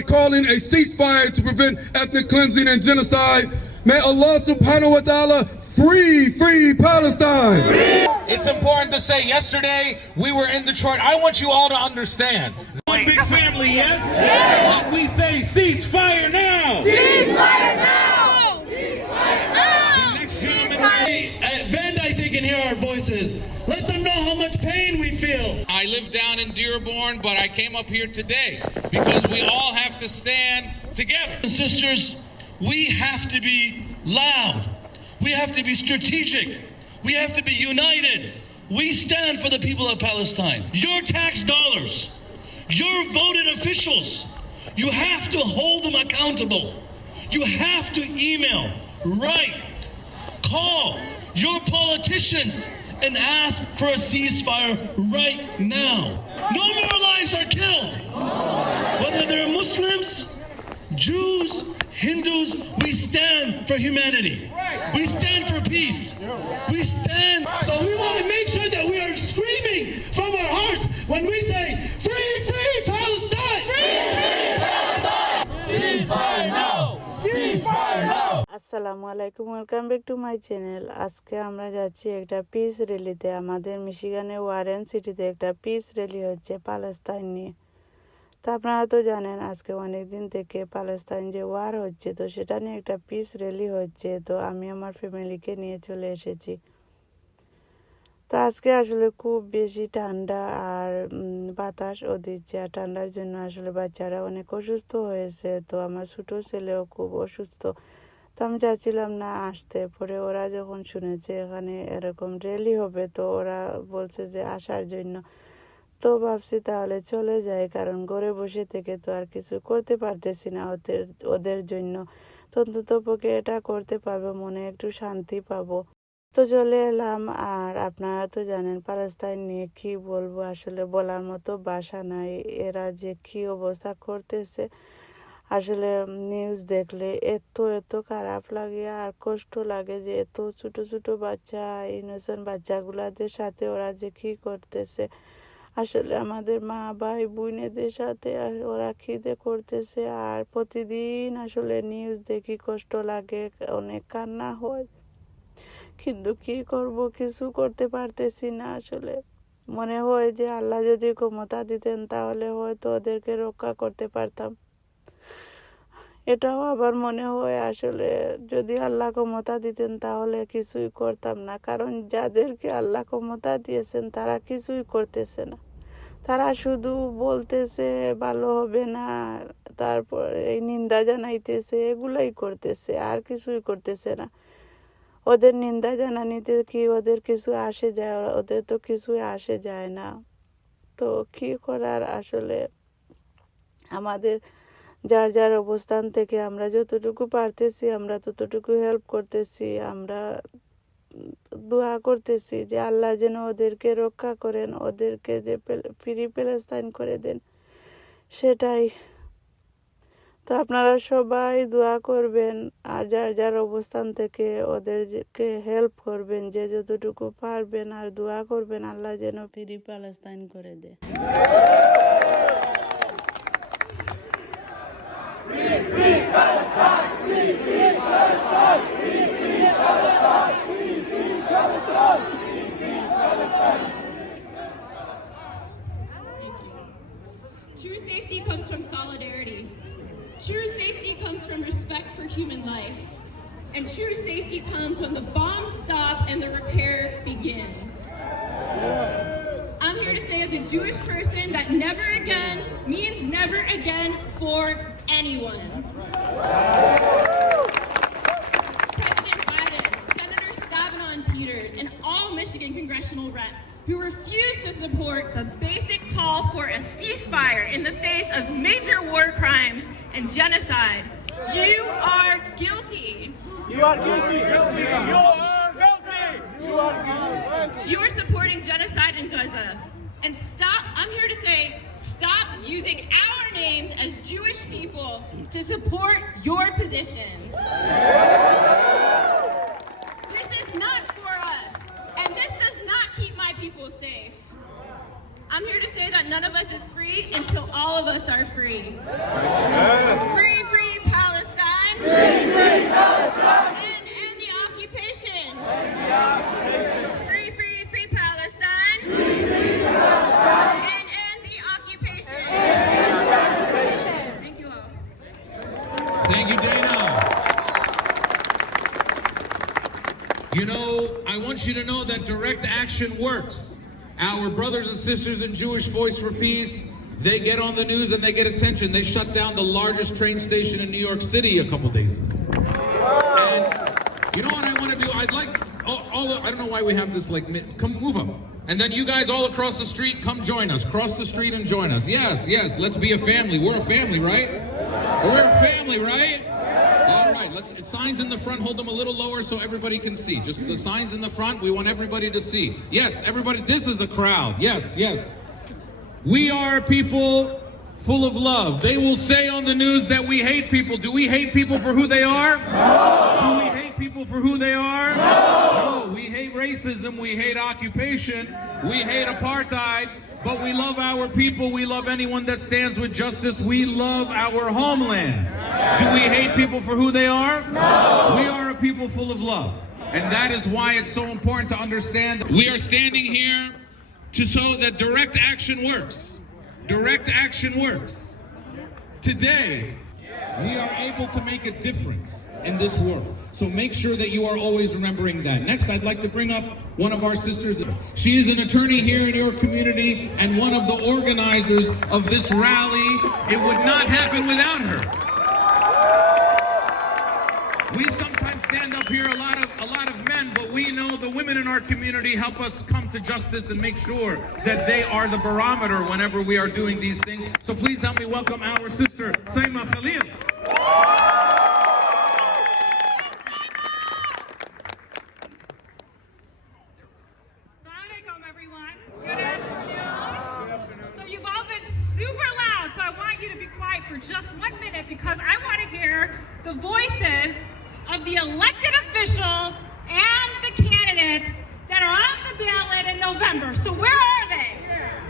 calling a ceasefire to prevent ethnic cleansing and genocide. May Allah subhanahu wa ta'ala free Palestine. It's important to say yesterday we were in Detroit. I want you all to understand. One big family, yes? Yes. We say ceasefire now. Ceasefire now. Ceasefire now. The next gentleman, vandyke, they can hear our voices. Let them know how much pain we feel. I live down in Dearborn, but I came up here today because we all have to stand together. Sisters, we have to be loud. We have to be strategic. We have to be united. We stand for the people of Palestine. Your tax dollars, your voted officials, you have to hold them accountable. You have to email, write, call your politicians and ask for a ceasefire right now. No more lives are killed. Whether they're Muslims, Jews, Hindus, we stand for humanity. We stand for peace. We stand. So we want to make sure that we are screaming from our hearts when we say, free Palestine! Free Palestine! Ceasefire now. Ceasefire now. আসসালামু আলাইকুম, welcome back to my channel. আজকে আমরা যাচ্ছি একটা piece র্যালিতে। আমাদের মিশিগানের Warren সিটিতে একটা পিস র্যালি হচ্ছে পালেস্তাইন নিয়ে। তো আপনারা তো জানেন আজকে অনেক দিন থেকে পালেস্তাইন যে ওয়ার হচ্ছে, তো সেটা নিয়ে একটা পিস র্যালি হচ্ছে। তো আমি আমার ফ্যামিলিকে নিয়ে চলে এসেছি। তো আজকে আসলে খুব বেশি ঠান্ডা আর বাতাসও দিচ্ছে, আর ঠান্ডার জন্য আসলে বাচ্চারা অনেক অসুস্থ হয়েছে। তো আমার ছোটো ছেলেও খুব অসুস্থ। তো আমি চাচ্ছিলাম না আসতে, পরে ওরা যখন শুনেছে এখানে এরকম র্যালি হবে তো ওরা বলছে যে আসার জন্য। তো ভাবছি তাহলে চলে যাই, কারণ ঘরে বসে থেকে তো আর কিছু করতে পারতেছি না ওদের জন্য। তো অন্ততপক্ষে এটা করতে পারবো, মনে একটু শান্তি পাবো। তো চলে এলাম। আর আপনারা তো জানেন পালেস্তাইন নিয়ে কি বলবো, আসলে বলার মতো ভাষা নাই। এরা যে কি অবস্থা করতেছে, আসলে নিউজ দেখলে এত খারাপ লাগে আর কষ্ট লাগে যে এত ছোট ছোট বাচ্চা, ইনোসেন্ট বাচ্চাগুলাদের সাথে ওরা যে কি করতেছে। আসলে আমাদের মা ভাই বোনেদের সাথে ওরা খিদে করতেছে, আর প্রতিদিন আসলে নিউজ দেখি কষ্ট লাগে, অনেক কান্না হয়। কিন্তু কি করব, কিছু করতে পারতেছি না। আসলে মনে হয় যে আল্লাহ যদি ক্ষমতা দিতেন তাহলে হয়তো ওদেরকে রক্ষা করতে পারতাম। এটাও আবার মনে হয় আসলে যদি আল্লাহ ক্ষমতা দিতেন তাহলে কিছুই করতাম না, কারণ যাদেরকে আল্লাহ ক্ষমতা দিয়েছেন তারা কিছুই করতেছে না। তারা শুধু বলতেছে ভালো হবে না, তারপর এই নিন্দা জানাইতেছে, এগুলাই করতেছে, আর কিছুই করতেছে না। ওদের নিন্দা জানানিতে কি ওদের কিছু আসে যায়? ওদের তো কিছুই আসে যায় না। তো কি করার, আসলে আমাদের যার যার অবস্থান থেকে আমরা যতটুকু পারতেছি আমরা ততটুকু হেল্প করতেছি। আমরা দোয়া করতেছি যে আল্লাহ যেন ওদেরকে রক্ষা করেন, ওদেরকে যে ফ্রি প্যালেস্তাইন করে দেন, সেটাই। তো আপনারা সবাই দোয়া করবেন, আর যার যার অবস্থান থেকে ওদেরকে হেল্প করবেন যে যতটুকু পারবেন, আর দোয়া করবেন আল্লাহ যেন ফ্রি প্যালেস্তাইন করে দেয়। True safety comes from solidarity. True safety comes from respect for human life. And true safety comes when the bombs stop and the repair begins. I'm here to say as a Jewish person that never again means never again for anyone. President Biden, Senator Stavron Peters, and all Michigan congressional reps who refuse to support the basic call for a ceasefire in the face of major war crimes and genocide. You are guilty. You are guilty. You are guilty. You are guilty. You are supporting genocide in Gaza. And stop, I'm here to say, stop using our names as Jewish people to support your positions. This is not for us, and this does not keep my people safe. I'm here to say that none of us is free until all of us are free. Free, free Palestine. Free, free Palestine. And end the occupation. Free, free, free Palestine. Free, free Palestine. And end the occupation. Thank you all. Thank you, Dana. You know, I want you to know that direct action works. Our brothers and sisters in Jewish Voice for Peace, they get on the news and they get attention. They shut down the largest train station in New York City a couple days ago. And you know what I want to do? I'd like, I don't know why we have this like, come move up. And then you guys all across the street, come join us. Cross the street and join us. Yes, yes, let's be a family. We're a family, right? We're a family, right? All right, signs in the front, hold them a little lower so everybody can see. Just the signs in the front, we want everybody to see. Yes, everybody, this is a crowd. Yes, yes. We are people full of love. They will say on the news that we hate people. Do we hate people for who they are? No. Do we hate people for who they are? No. No, we hate racism, we hate occupation, we hate apartheid, but we love our people, we love anyone that stands with justice, we love our homeland. Do we hate people for who they are? No. We are a people full of love. And that is why it's so important to understand we are standing here to show that direct action works. Direct action works. Today, we are able to make a difference in this world. So make sure that you are always remembering that. Next, I'd like to bring up one of our sisters. She is an attorney here in your community and one of the organizers of this rally. It would not happen without her. We sometimes stand up here, a lot of men, but we know the women in our community help us come to justice and make sure that they are the barometer whenever we are doing these things. So please help me welcome our sister, Saima Khalil. Assalamualaikum, everyone. Good afternoon. So you've all been super loud, so I want you to be quiet for just 1 minute because I want to hear the voices of the elected officials and the candidates that are on the ballot in November. So where are they?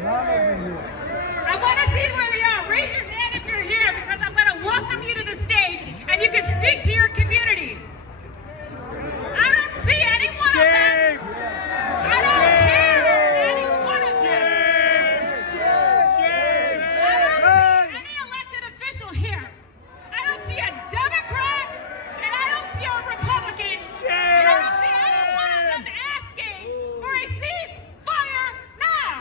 I want to see where they are. Raise your hand if you're here because I'm going to welcome you to the stage and you can speak to your community. I don't see any one of them. I don't care any one of them. I don't see any elected official here. I don't see a Democrat and I don't see a Republican. And I don't see any one of them asking for a ceasefire now.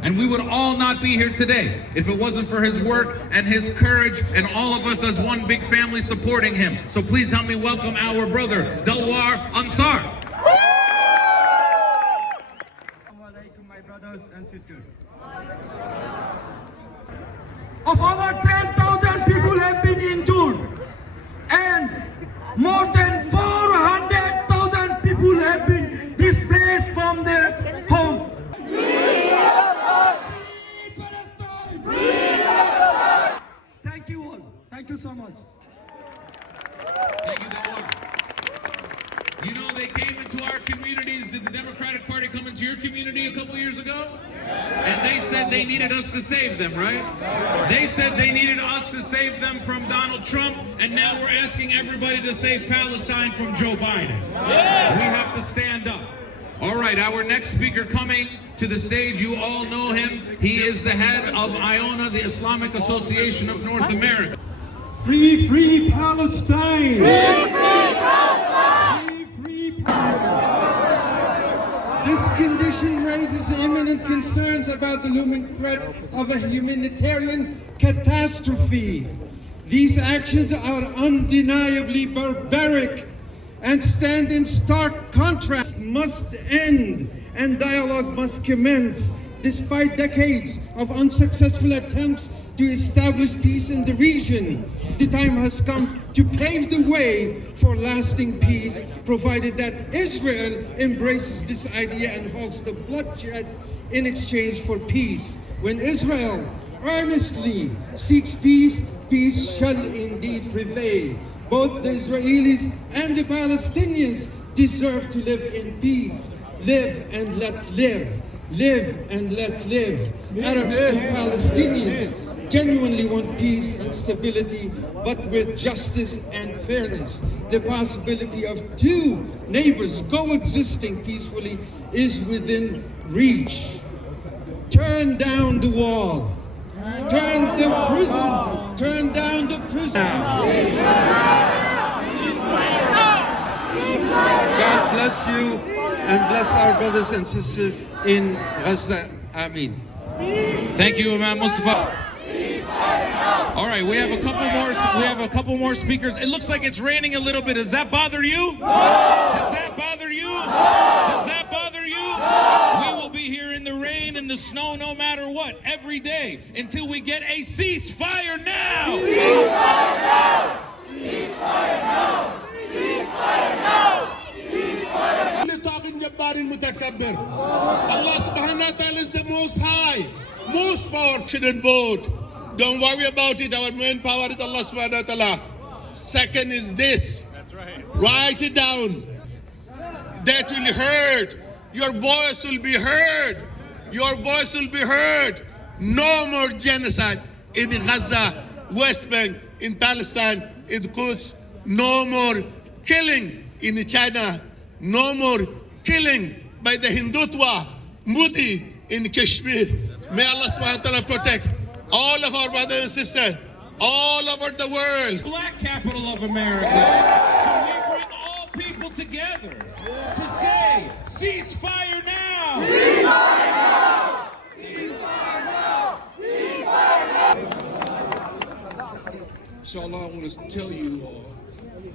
And we would all not be here today if it wasn't for his work and his courage and all of us as one big family supporting him. So please help me welcome our brother, Dalwar Ansar. My brothers and sisters. Of over 10,000 people have been injured and more than 400,000 people have been displaced from their homes. Thank you all. Thank you so much. Thank you, Dalwar. You know, they came into our communities. Did the Democratic Party come into your community a couple years ago? And they said they needed us to save them, right? They said they needed us to save them from Donald Trump, and now we're asking everybody to save Palestine from Joe Biden. We have to stand up. All right, our next speaker coming to the stage, you all know him. He is the head of IONA, the Islamic Association of North America. Free, free Palestine! Free, free Palestine! This condition raises imminent concerns about the looming threat of a humanitarian catastrophe. These actions are undeniably barbaric and stand in stark contrast. Must end and dialogue must commence. Despite decades of unsuccessful attempts to establish peace in the region, the time has come to pave the way for lasting peace, provided that Israel embraces this idea and halts the bloodshed in exchange for peace. When Israel earnestly seeks peace, peace shall indeed prevail. Both the Israelis and the Palestinians deserve to live in peace. Live and let live. Live and let live. Arabs and Palestinians genuinely want peace and stability, but with justice and fairness. The possibility of two neighbors coexisting peacefully is within reach. Turn down the wall. Turn the prison. Turn down the prison. God bless you and bless our brothers and sisters in Gaza. Amen. Thank you, Imam Mustafa. All right, we have a couple more speakers. It looks like it's raining a little bit. Does that bother you? No. Does that bother you? No. Does that bother you? No. We will be here in the rain and the snow no matter what every day until we get a ceasefire now. Ceasefire now. Ceasefire now. Ceasefire now. Allah subhanahu wa ta'ala is the most high, most power. Shouldn't vote. Don't worry about it. Our main power is Allah subhanahu wa ta'ala. Second is this. That's right. Write it down. That will hurt. Your voice will be heard. Your voice will be heard. No more genocide in Gaza, West Bank, in Palestine, in Quds. No more killing in China. No more killing by the Hindutva, Modi in Kashmir. May Allah subhanahu wa ta'ala protect all of our brothers and sisters all over the world. Black capital of America. So we bring all people together to say, ceasefire now. Ceasefire now. Ceasefire now. Ceasefire now. Inshallah, I want to tell you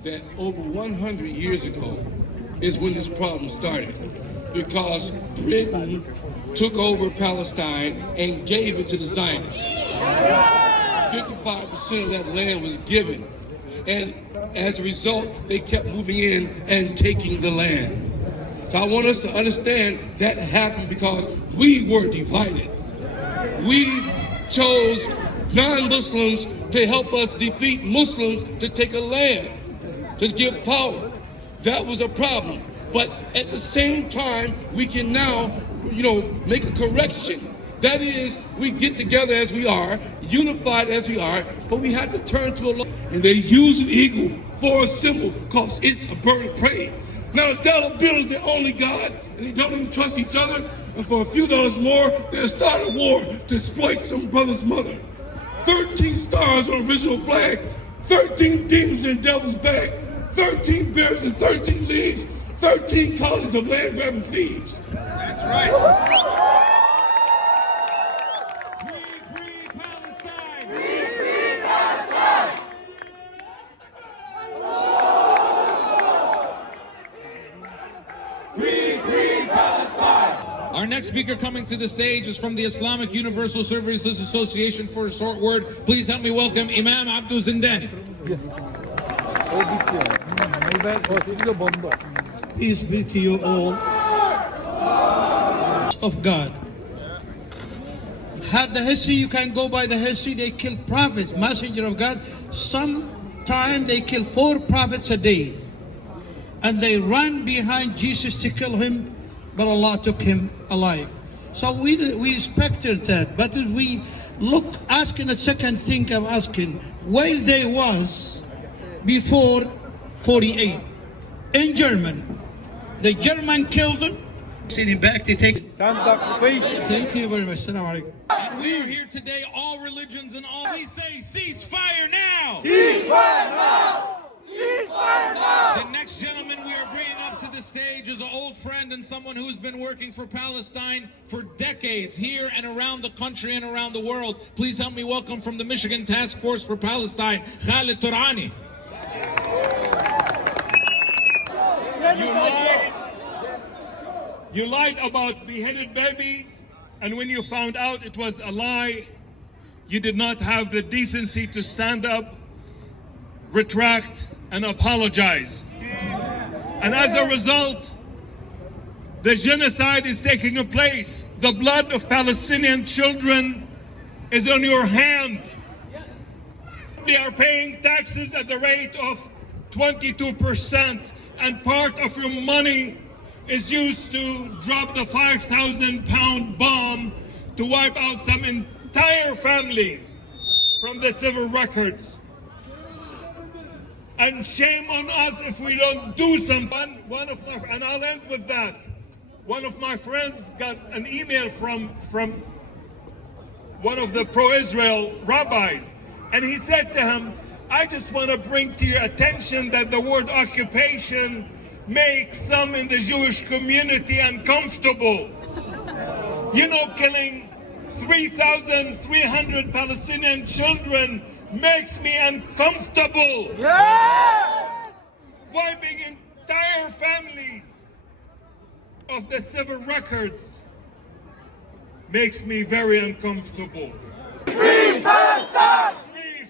that over 100 years ago is when this problem started, because Britain took over Palestine and gave it to the Zionists. 55% of that land was given, and as a result, they kept moving in and taking the land. So I want us to understand that happened because we were divided. We chose non-Muslims to help us defeat Muslims to take a land, to give power. That was a problem. But at the same time, we can now, make a correction. That is, we get together as we are, unified as we are, but we have to turn to Allah. And they use an eagle for a symbol because it's a bird of prey. Now the dollar bill is the only God, and they don't even trust each other. And for a few dollars more, they'll start a war to exploit some brother's mother. 13 stars on the original flag, 13 demons in the devil's bag, 13 bears and 13 leaves, 13 colonies of land-grabbing thieves. That's right. Free, free Palestine. Free, free Palestine. Free, free Palestine. Our next speaker coming to the stage is from the Islamic Universal Services Association. For a short word, please help me welcome Imam Abdul Zindan. Peace be to you all. Of God. Have the history, you can go by the history. They kill prophets, messenger of God. Sometimes they kill 4 prophets a day. And they run behind Jesus to kill him, but Allah took him alive. So we respected that. But if we look, asking a second thing I'm asking, where they was before 48 in German. The German killed them. Sitting back to take. Thank you very much. And we are here today, all religions and all. We say, ceasefire now. Ceasefire now. Ceasefire now. The next gentleman we are bringing up to the stage is an old friend and someone who's been working for Palestine for decades here and around the country and around the world. Please help me welcome from the Michigan Task Force for Palestine, Khalid Turani. You lied about beheaded babies, and when you found out it was a lie, you did not have the decency to stand up, retract, and apologize. And as a result, the genocide is taking place. The blood of Palestinian children is on your hand. They are paying taxes at the rate of 22%, and part of your money is used to drop the 5,000-pound bomb to wipe out some entire families from the civil records. And shame on us if we don't do something. And I'll end with that. One of my friends got an email from one of the pro-Israel rabbis, and he said to him, I just want to bring to your attention that the word occupation makes some in the Jewish community uncomfortable. You know, killing 3,300 Palestinian children makes me uncomfortable. Yeah! Wiping entire families of the civil records makes me very uncomfortable. Free Palestine!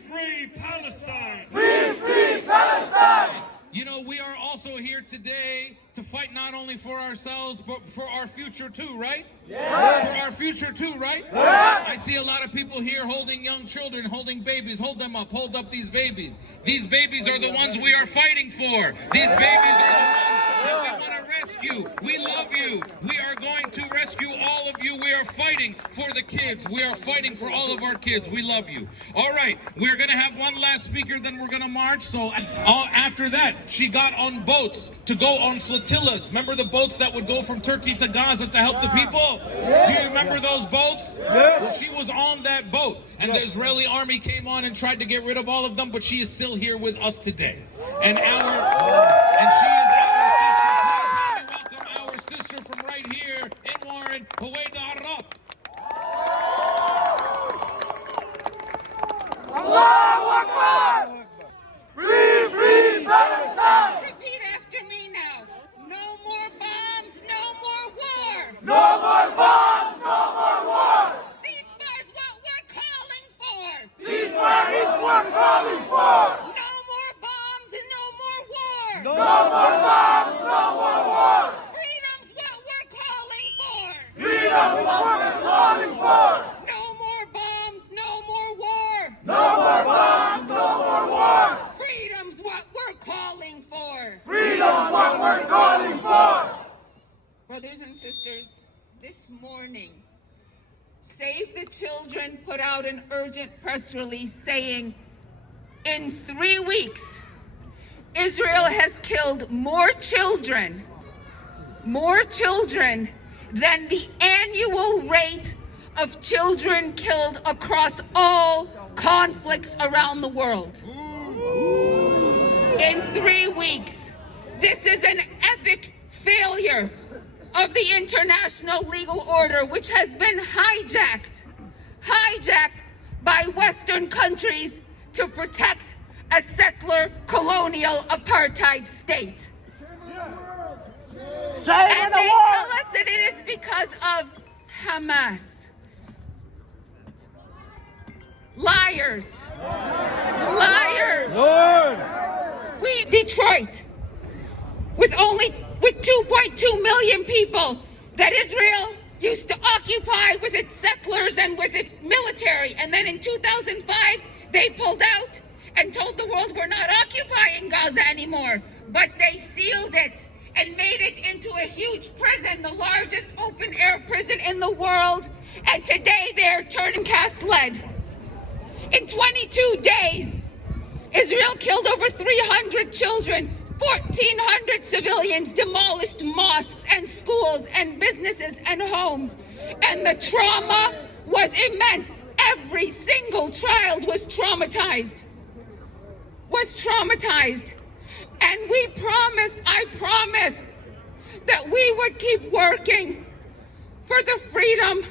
Free Palestine! Free Palestine! You know, we are also here today to fight not only for ourselves, but for our future too, right? Yes. For our future too, right? Yes. I see a lot of people here holding young children, holding babies. Hold them up. Hold up these babies. These babies are the ones we are fighting for. These babies are the ones that we want to rescue. We love you. We are going to rescue all of you. We are fighting for the kids. We are fighting for all of our kids. We love you. All right. We're going to have one last speaker, then we're going to march. So after that, she got on boats to go on flotillas. Remember the boats that would go from Turkey to Gaza to help the people? Yeah. Do you remember those boats? Yeah. Well, she was on that boat, and the Israeli army came on and tried to get rid of all of them, but she is still here with us today. And she is our sister. Please help me welcome our sister from right here in Warren, wahida. Allahu Akbar! Free Palestine! Repeat after me now. No more bombs, no more war. No more bombs, no more war. Ceasefire is what we're calling for. Ceasefire is what we're calling for. No more bombs and no more war. No more bombs, no more war. Freedom's what we're calling for. Freedom is what we're calling for. No more bombs, no more war. No more bombs, no more war. Freedom's what we're calling for. Freedom is what we're calling for. Brothers and sisters, this morning, Save the Children put out an urgent press release saying, in 3 weeks, Israel has killed more children than the annual rate of children killed across all conflicts around the world. In 3 weeks, this is an epic failure of the international legal order, which has been hijacked by Western countries to protect a settler colonial apartheid state. And they tell us that it is because of Hamas. Liars. Liars. Lord. Detroit, with 2.2 million people that Israel used to occupy with its settlers and with its military. And then in 2005, they pulled out and told the world we're not occupying Gaza anymore. But they sealed it and made it into a huge prison, the largest open-air prison in the world. And today they're turning cast lead. In 22 days, Israel killed over 300 children, 1,400 civilians, demolished mosques and schools and businesses and homes. And the trauma was immense. Every single child was traumatized. And I promised that we would keep working for the freedom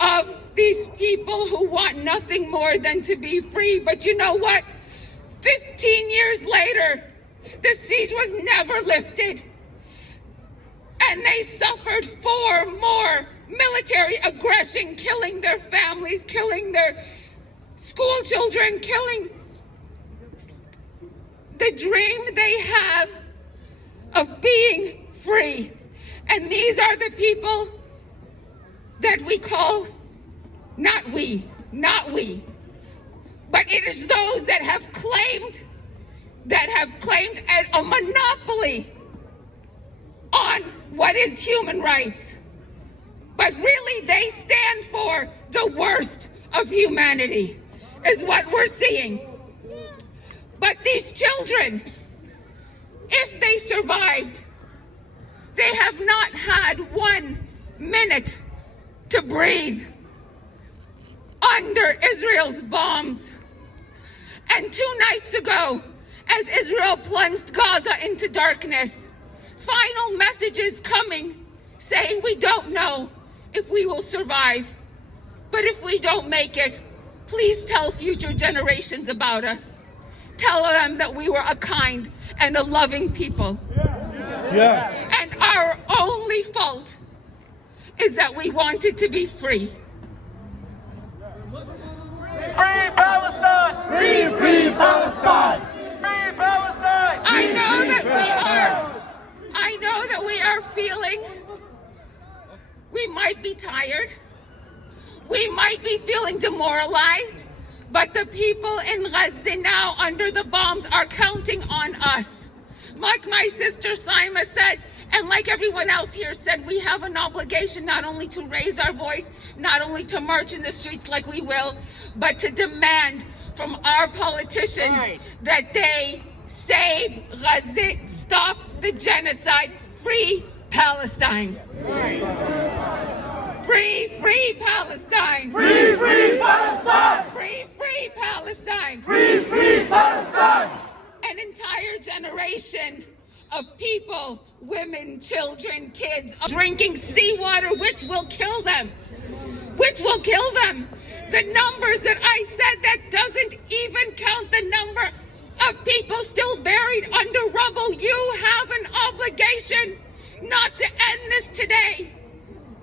of these people who want nothing more than to be free. But you know what? 15 years later, the siege was never lifted. And they suffered 4 more military aggression, killing their families, killing their school children, killing the dream they have of being free. And these are the people that we call, not we, but it is those that have claimed a monopoly on what is human rights. But really they stand for the worst of humanity, is what we're seeing. But these children, if they survived, they have not had 1 minute to breathe under Israel's bombs. And 2 nights ago, as Israel plunged Gaza into darkness, final messages coming saying we don't know if we will survive, but if we don't make it, please tell future generations about us. Tell them that we were a kind and a loving people. Yes. And our only fault is that we wanted to be free. Free Palestine! Free, free Palestine! Free Palestine! I know that we are feeling, we might be tired, we might be feeling demoralized, but the people in Gaza now under the bombs are counting on us. Like my sister Saima said, and like everyone else here said, we have an obligation not only to raise our voice, not only to march in the streets like we will, but to demand from our politicians that they save Gaza, stop the genocide, free Palestine. Free, free Palestine. Free, free Palestine. Free, free Palestine. Free, free Palestine. An entire generation of people, women, children, kids, drinking seawater, which will kill them. Which will kill them. The numbers that I said, that doesn't even count the number of people still buried under rubble. You have an obligation not to end this today.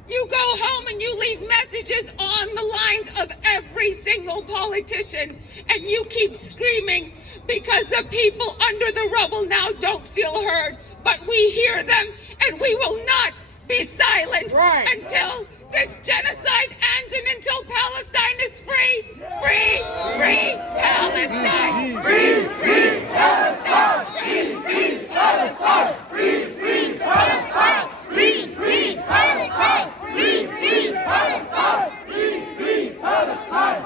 You go home and you leave messages on the lines of every single politician, and you keep screaming because the people under the rubble now don't feel heard. But we hear them, and we will not be silent until this genocide ends and until Palestine is free. Free, free Palestine. Free, free Palestine. Free, free Palestine. Free, free Palestine. Free, free Palestine. Free, free Palestine. Free, free Palestine.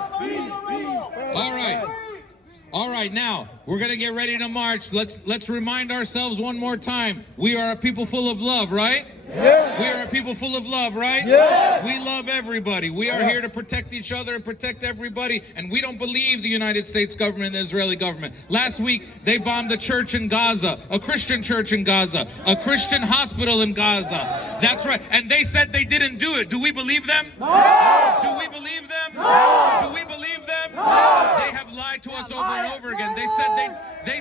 All right, now we're gonna get ready to march. Let's remind ourselves one more time. We are a people full of love, right? Yes. We are a people full of love, right? Yes. We love everybody. We are here to protect each other and protect everybody. And we don't believe the United States government and the Israeli government. Last week, they bombed a church in Gaza, a Christian church in Gaza, a Christian hospital in Gaza. That's right. And they said they didn't do it. Do we believe them? No. Do we believe them? No. Do we believe them? No. They have lied to us over and over again. They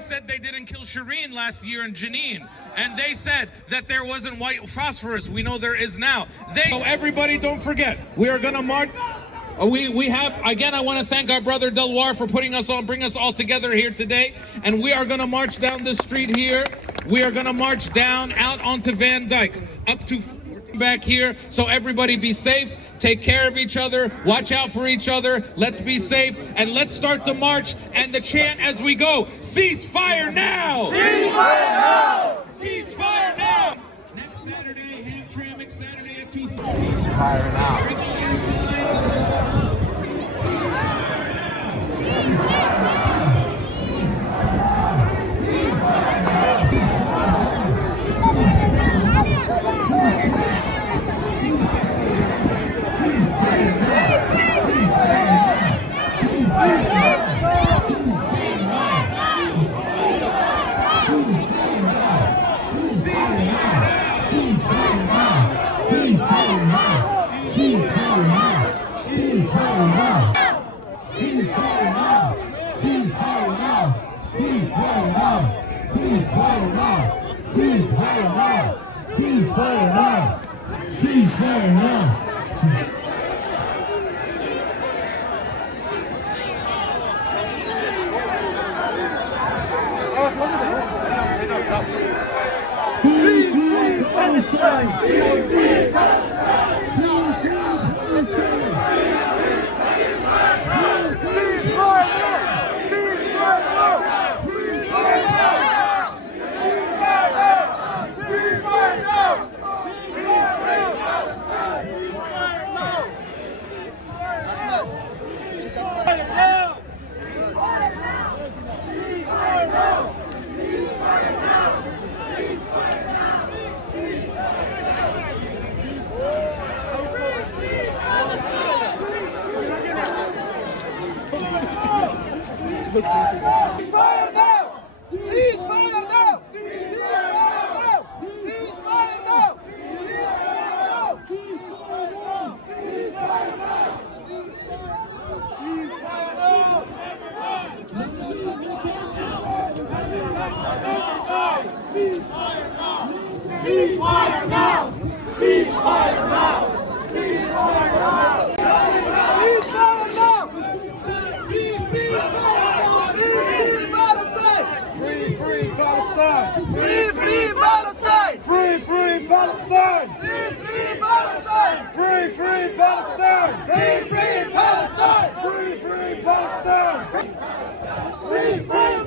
said they didn't kill Shireen last year in Jenin. And they said that there wasn't white phosphorus. We know there is now. So everybody, don't forget, we are going to march. We have, again, I want to thank our brother Delwar for putting us on, bring us all together here today. And we are going to march down this street here. We are going to march down out onto Van Dyke, up to back here. So everybody be safe. Take care of each other. Watch out for each other. Let's be safe. And let's start the march and the chant as we go. Ceasefire now! Ceasefire now! Ceasefire now! Next Saturday, Hamtramck Saturday at 2:30. Ceasefire now. Ceasefire now! Ceasefire now! Free Palestine! Free Ceasefire now! Ceasefire now! Ceasefire now! Ceasefire now! Ceasefire now! Ceasefire now! Ceasefire now! Ceasefire now! Ceasefire now! Ceasefire now! Free Palestine! Free Palestine! Free Palestine! Free Palestine! Free Palestine! Free Palestine! Free Palestine! Free Palestine! Free Palestine!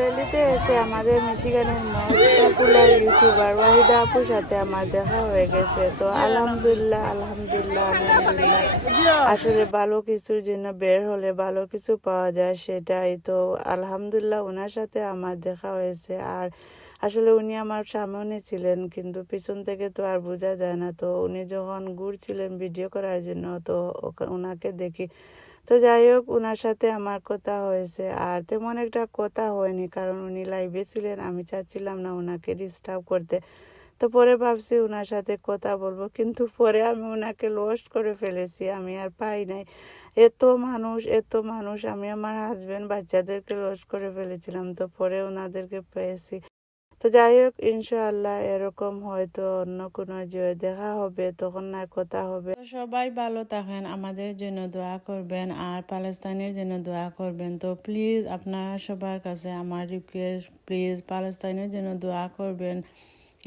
রেলিতে এসে আমাদের মিশিগানের most popular YouTuber Waheeda আপুর সাথে আমার দেখা হয়ে গেছে। তো আলহামদুলিল্লাহ আসলে ভালো কিছুর জন্য বের হলে ভালো কিছু পাওয়া যায়, সেটাই। তো আলহামদুলিল্লাহ ওনার সাথে আমার দেখা হয়েছে। আর আসলে উনি আমার সামনে ছিলেন, কিন্তু পিছন থেকে তো আর বোঝা যায় না। তো উনি যখন ঘুরছিলেন ভিডিও করার জন্য, তো ওনাকে দেখি। তো যাই হোক, ওনার সাথে আমার কথা হয়েছে। আর তেমন একটা কথা হয়নি, কারণ উনি লাইভে ছিলেন, আমি চাচ্ছিলাম না ওনাকে ডিস্টার্ব করতে। তো পরে ভাবছি ওনার সাথে কথা বলবো, কিন্তু পরে আমি ওনাকে লস্ট করে ফেলেছি, আমি আর পাই নাই। এত মানুষ, আমি আমার হাজবেন্ড বাচ্চাদেরকে লস্ট করে ফেলেছিলাম, তো পরে ওনাদেরকে পেয়েছি। তো যাই হোক, ইনশাআল্লাহ এরকম হয়তো অন্য কোনো দেখা হবে, তখন না কথা হবে। সবাই ভালো থাকেন, আমাদের জন্য দোয়া করবেন আর প্যালেস্টাইনের জন্য দোয়া করবেন। তো প্লিজ আপনারা সবার কাছে আমার রিকোয়েস্ট, প্লিজ প্যালেস্টাইনের জন্য দোয়া করবেন।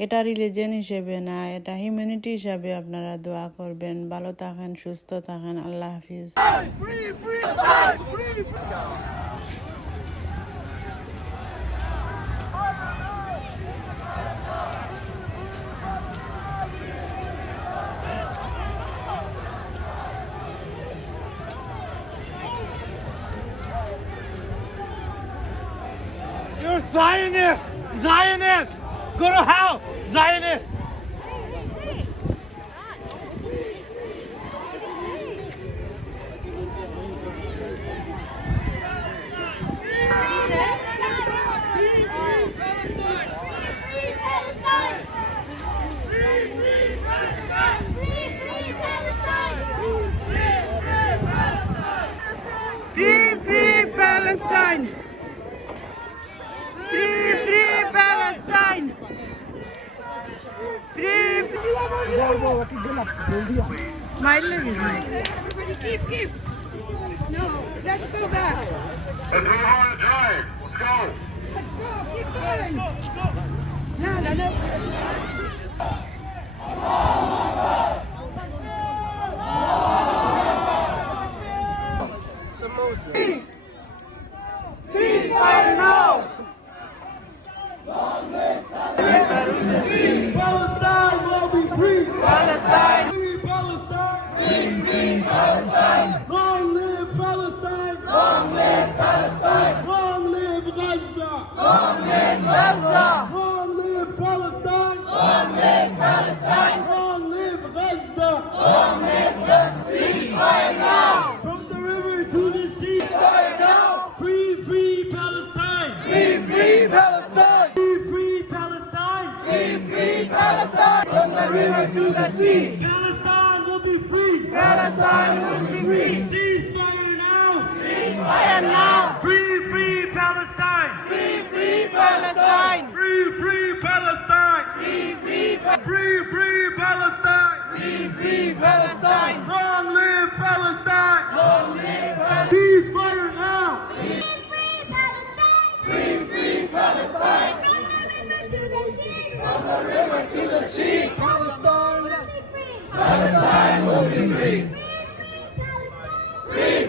এটা রিলিজিয়ন হিসেবে না, এটা হিউম্যানিটি হিসাবে আপনারা দোয়া করবেন। ভালো থাকেন, সুস্থ থাকেন, আল্লাহ হাফিজ। You're Zionist! Zionist! Go to hell! Zionist! Free Palestine! Free Palestine! Free! My living. Everybody keep. No, let's go back. Let's move on the drive. Go. Let's go, keep going. No, let's Ceasefire now! Palestine will be free! Palestine! Free Palestine! free Palestine. Long live Palestine! Long live Palestine. Long live Gaza! Long live Gaza. Long live Palestine! Long live Palestine. Long live Gaza! Long live Gaza. Ceasefire now. From the river to the sea! Ceasefire now. Free Palestine! Free Palestine. Free Palestine! Free Palestine. From the river to the sea. Palestine will be free! Palestine will be free. Ceasefire now! Ceasefire now. Free Palestine! Free Palestine. Free Palestine! Free Palestine! Free Palestine. Long live Palestine! Long live Palestine. Ceasefire now! Free Palestine. From the river to the sea. Palestine will be free.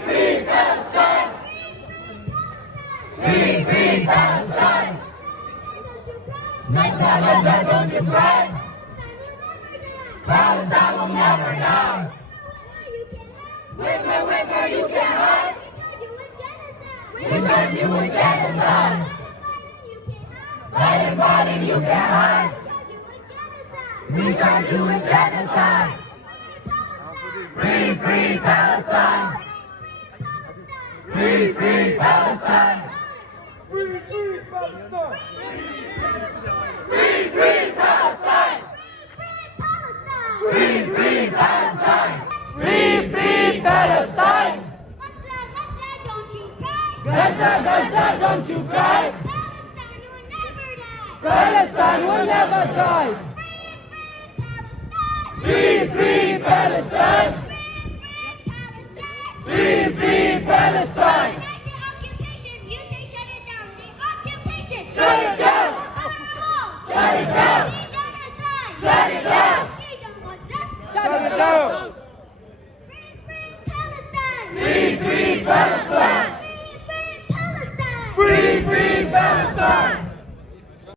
Free Palestine. Free Palestine. Gaza, don't you cry. Palestine will never die. Whimper, you can hide. We turned you in genocide. Biden, you can hide. We turned you in genocide. Free Palestine. Free Palestine. Free Palestine! Free Palestine. Free Palestine. Free Palestine. Gaza, don't you cry. Palestine will never die. Free Palestine. Free Palestine. Shut it down. Shut it down. Shut it down. Shut it down. Free Palestine. Free Palestine.